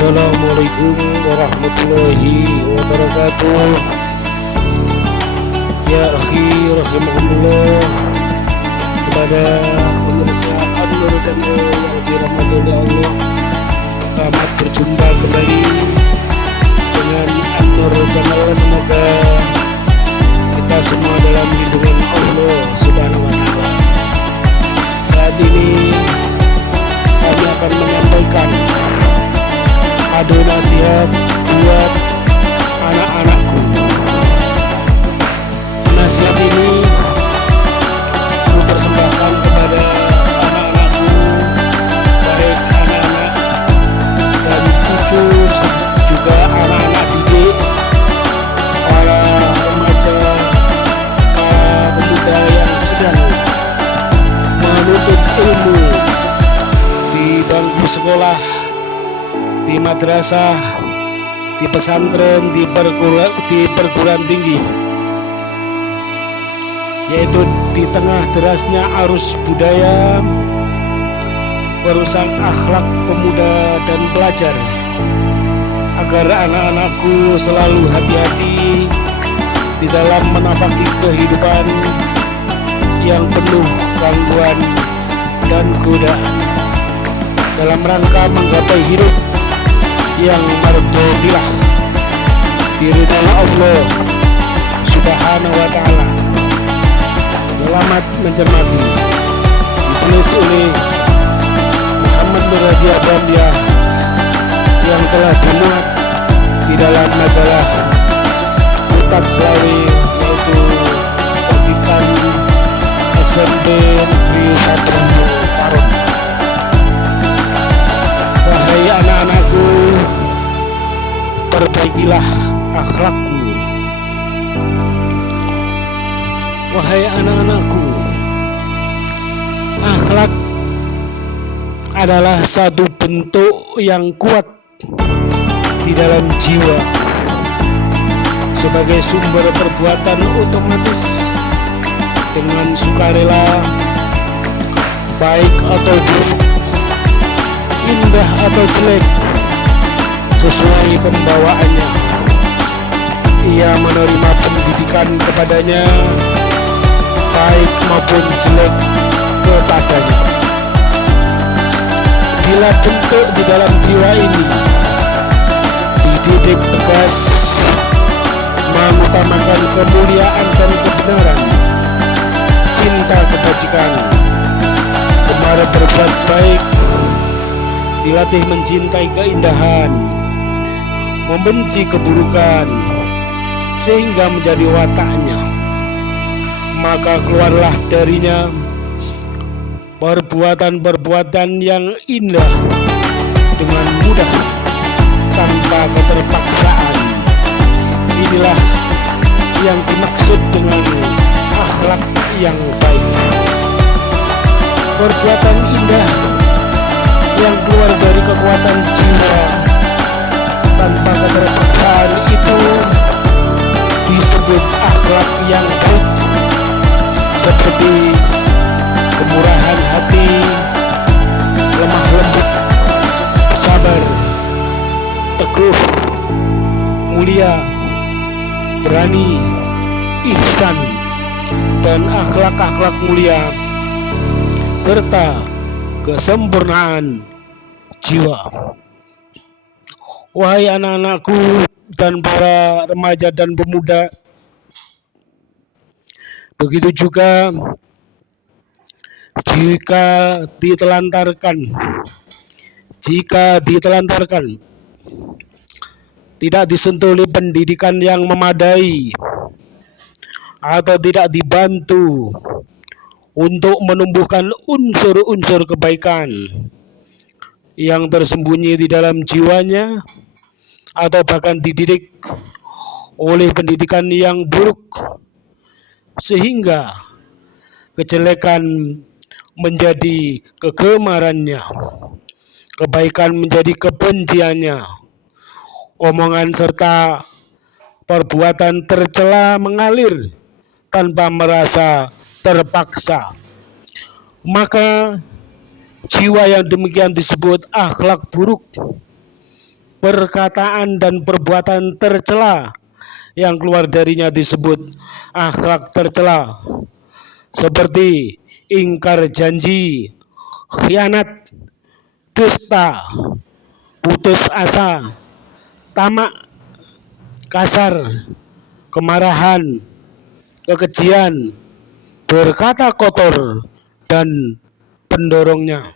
Assalamualaikum warahmatullahi wabarakatuh. Ya akhi rahimakumullah, kepada pemirsa An-Nur Channel yang dirahmati oleh Allah, selamat berjumpa kembali dengan An-Nur Channel. Semoga kita semua dalam lindungan Allah Subhanahu wa Ta'ala. Saat ini kami akan menyampaikan adu nasihat buat anak-anakku. Nasihat ini aku persembahkan kepada anak-anakku, baik anak-anak dan cucu, juga anak-anak didik, para remaja, para pemuda yang sedang menuntut ilmu di bangku sekolah, di madrasah, di pesantren, di perguruan tinggi, yaitu di tengah derasnya arus budaya merusak akhlak pemuda dan pelajar, agar anak-anakku selalu hati-hati di dalam menapaki kehidupan yang penuh gangguan dan godaan, dalam rangka menggapai hidup yang mardilah diridhoi Allah Subhanahu wa Ta'ala. Selamat mencermati. Ditulis oleh Muhammad Nur Hadi Adamiyah yang telah dimuat di dalam majalah Putat Selawi, yaitu terbitan SMP Negeri 1 Parung. Wahai anak-anakku, perbaikilah akhlakmu. Wahai anak-anakku, akhlak adalah satu bentuk yang kuat di dalam jiwa, sebagai sumber perbuatan otomatis dengan sukarela, baik atau buruk, indah atau jelek, sesuai pembawaannya. Ia menerima pendidikan kepadanya, baik maupun jelek kepadanya. Bila bentuk di dalam jiwa ini dididik tegas, mengutamakan kemuliaan dan kebenaran, cinta kebajikan, gemar berbuat baik, dilatih mencintai keindahan, membenci keburukan, sehingga menjadi wataknya, maka keluarlah darinya perbuatan-perbuatan yang indah dengan mudah, tanpa keterpaksaan. Inilah yang dimaksud dengan akhlak yang baik. Perbuatan indah yang keluar dari kekuatan jiwa tanpa keterpaksaan itu disebut akhlak yang baik, seperti kemurahan hati, lemah lembut, sabar, teguh, mulia, berani, ihsan, dan akhlak-akhlak mulia, serta kesempurnaan jiwa. Wahai anak-anakku dan para remaja dan pemuda, begitu juga jika ditelantarkan, tidak disentuh oleh pendidikan yang memadai, atau tidak dibantu untuk menumbuhkan unsur-unsur kebaikan yang tersembunyi di dalam jiwanya, atau bahkan dididik oleh pendidikan yang buruk, sehingga kejelekan menjadi kegemarannya, kebaikan menjadi kebenciannya, omongan serta perbuatan tercela mengalir tanpa merasa terpaksa, maka jiwa yang demikian disebut akhlak buruk. perkataan dan perbuatan tercela yang keluar darinya disebut akhlak tercela, seperti ingkar janji, khianat, dusta, putus asa, tamak, kasar, kemarahan, kekejian, berkata kotor, dan pendorongnya.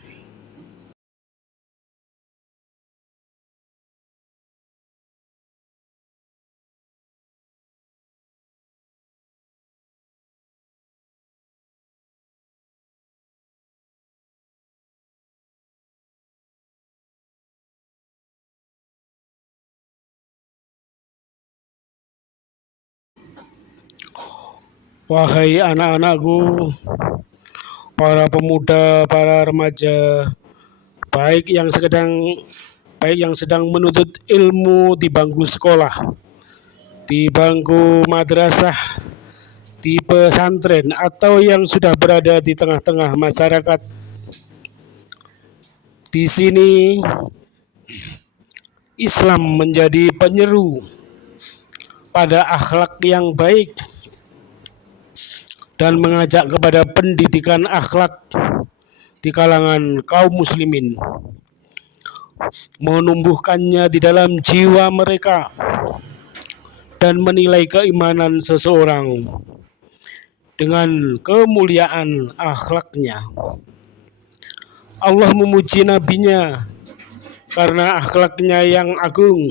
Wahai anak-anakku, para pemuda, para remaja, baik yang sedang menuntut ilmu di bangku sekolah, di bangku madrasah, di pesantren, atau yang sudah berada di tengah-tengah masyarakat. Di sini Islam menjadi penyeru pada akhlak yang baik dan mengajak kepada pendidikan akhlak di kalangan kaum muslimin, menumbuhkannya di dalam jiwa mereka dan menilai keimanan seseorang dengan kemuliaan akhlaknya. Allah memuji nabinya karena akhlaknya yang agung.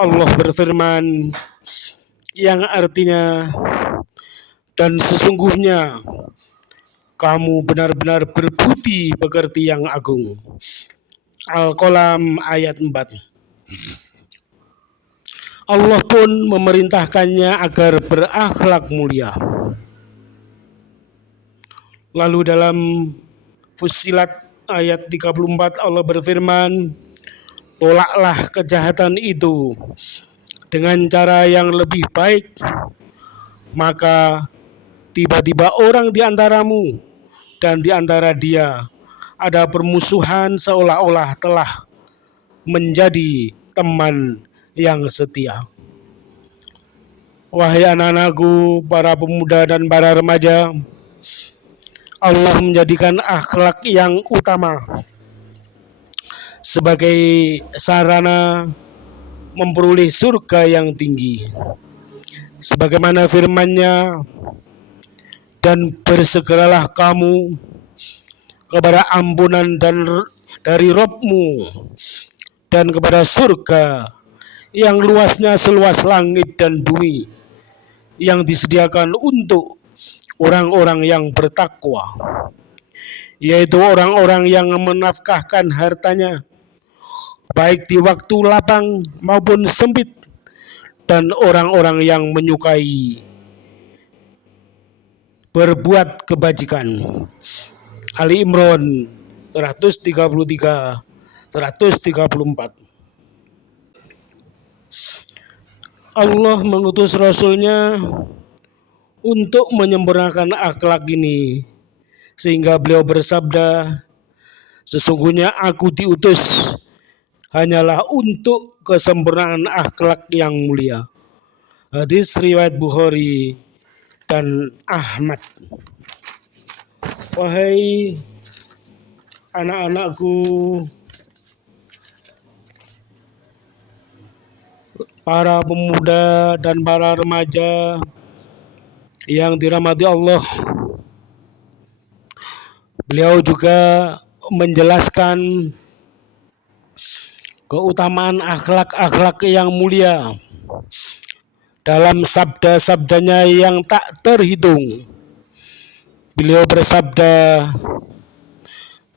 Allah berfirman yang artinya, dan sesungguhnya kamu benar-benar berbudi pekerti yang agung. Al-Qalam ayat 4. Allah pun memerintahkannya agar berakhlak mulia. Lalu dalam Fussilat ayat 34 Allah berfirman, tolaklah kejahatan itu dengan cara yang lebih baik, maka tiba-tiba orang di antaramu dan di antara dia ada permusuhan seolah-olah telah menjadi teman yang setia. Wahai anak-anakku, para pemuda dan para remaja, Allah menjadikan akhlak yang utama sebagai sarana memperoleh surga yang tinggi. Sebagaimana firman-Nya, dan bersegeralah kamu kepada ampunan dan dari Rabb-mu dan kepada surga yang luasnya seluas langit dan bumi, yang disediakan untuk orang-orang yang bertakwa, yaitu orang-orang yang menafkahkan hartanya baik di waktu lapang maupun sempit, dan orang-orang yang menyukai berbuat kebajikan. Ali Imran 133 134. Allah mengutus Rasul-Nya untuk menyempurnakan akhlak ini, sehingga beliau bersabda, sesungguhnya aku diutus hanyalah untuk kesempurnaan akhlak yang mulia. Hadis riwayat Bukhari dan Ahmad. Wahai anak-anakku, para pemuda dan para remaja yang dirahmati Allah, beliau juga menjelaskan keutamaan akhlak-akhlak yang mulia dalam sabda-sabdanya yang tak terhitung. Beliau bersabda,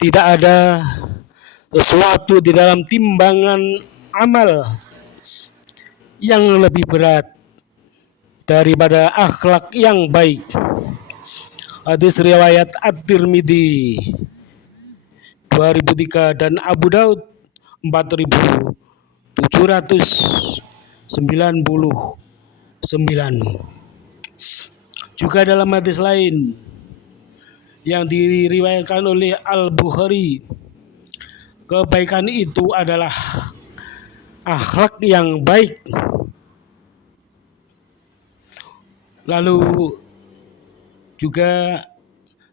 tidak ada sesuatu di dalam timbangan amal yang lebih berat daripada akhlak yang baik. Hadis riwayat At-Tirmidzi 2003 dan Abu Daud 4799. Juga dalam hadis lain yang diriwayatkan oleh Al-Bukhari, kebaikan itu adalah akhlak yang baik. Lalu juga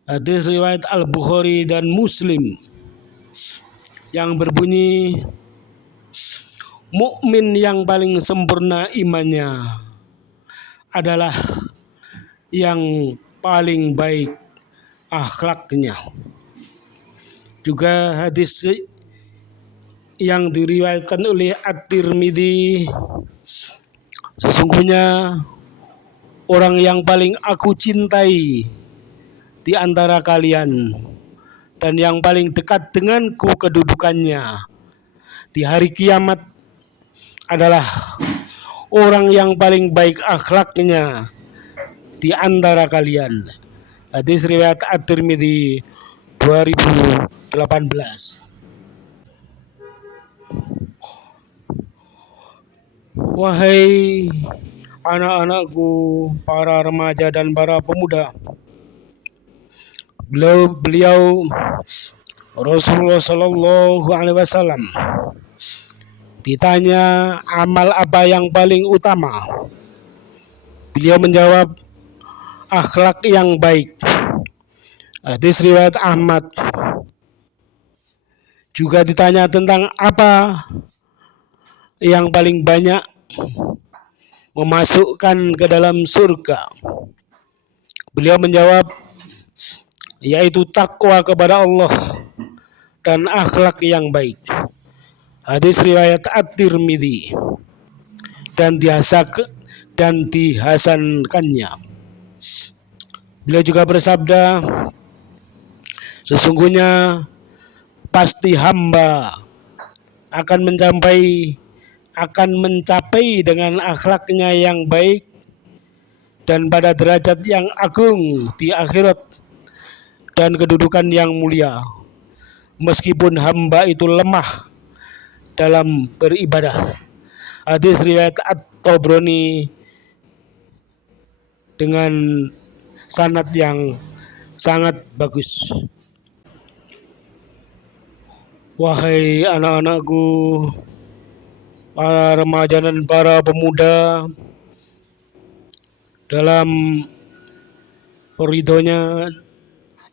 hadis riwayat Al-Bukhari dan Muslim yang berbunyi, mukmin yang paling sempurna imannya adalah yang paling baik akhlaknya. Juga hadis yang diriwayatkan oleh At-Tirmidzi, sesungguhnya orang yang paling aku cintai di antara kalian dan yang paling dekat denganku kedudukannya di hari kiamat adalah orang yang paling baik akhlaknya di antara kalian. Hadis riwayat At-Tirmidzi 2018. Wahai anak-anakku, para remaja dan para pemuda, beliau Rasulullah Shallallahu Alaihi Wasallam ditanya amal apa yang paling utama. Beliau menjawab, akhlak yang baik. Hadis riwayat Ahmad. Juga ditanya tentang apa yang paling banyak memasukkan ke dalam surga. Beliau menjawab, yaitu takwa kepada Allah dan akhlak yang baik. Hadis riwayat At-Tirmidzi dan dihasankannya. Beliau juga bersabda, sesungguhnya pasti hamba akan mencapai dengan akhlaknya yang baik dan pada derajat yang agung di akhirat dan kedudukan yang mulia, meskipun hamba itu lemah dalam beribadah. Hadis riwayat At-Tabrani dengan sanad yang sangat bagus. Wahai anak-anakku, para remaja dan para pemuda, dalam ridhonya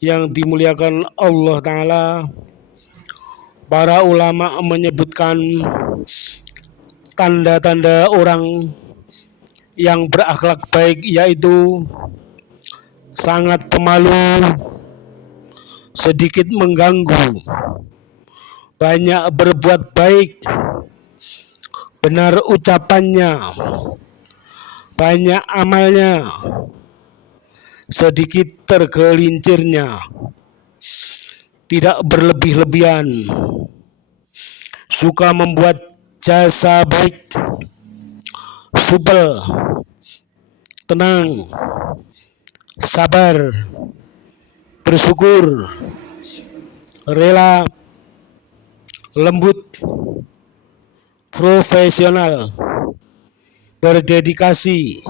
yang dimuliakan Allah Ta'ala, para ulama menyebutkan tanda-tanda orang yang berakhlak baik, yaitu sangat pemalu, sedikit mengganggu, banyak berbuat baik, benar ucapannya, banyak amalnya, sedikit tergelincirnya, tidak berlebih-lebihan, suka membuat jasa baik, supel, tenang, sabar, bersyukur, rela, lembut, profesional, berdedikasi,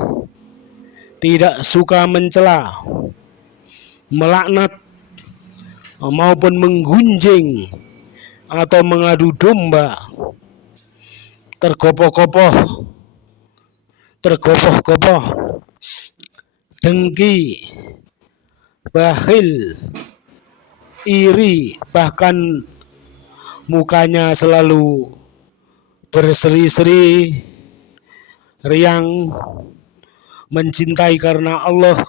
tidak suka mencela, melaknat, maupun menggunjing atau mengadu domba, tergopoh-gopoh, dengki, bakhil, iri, bahkan mukanya selalu berseri-seri, riang, mencintai karena Allah,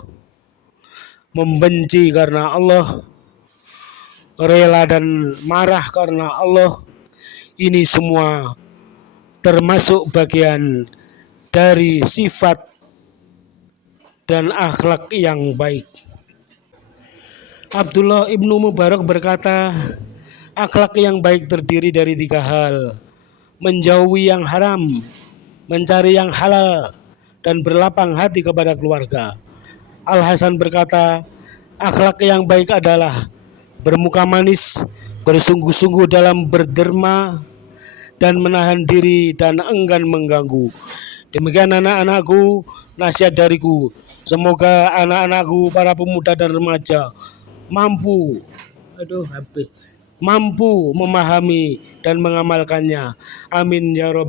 membenci karena Allah, rela dan marah karena Allah. Ini semua termasuk bagian dari sifat dan akhlak yang baik. Abdullah ibnu Mubarak berkata, akhlak yang baik terdiri dari 3 hal: menjauhi yang haram, mencari yang halal, dan berlapang hati kepada keluarga. Al-Hasan berkata, akhlak yang baik adalah bermuka manis, bersungguh-sungguh dalam berderma, dan menahan diri dan enggan mengganggu. Demikian anak-anakku, nasihat dariku. Semoga anak-anakku, para pemuda dan remaja, mampu memahami dan mengamalkannya. Amin ya Rabb.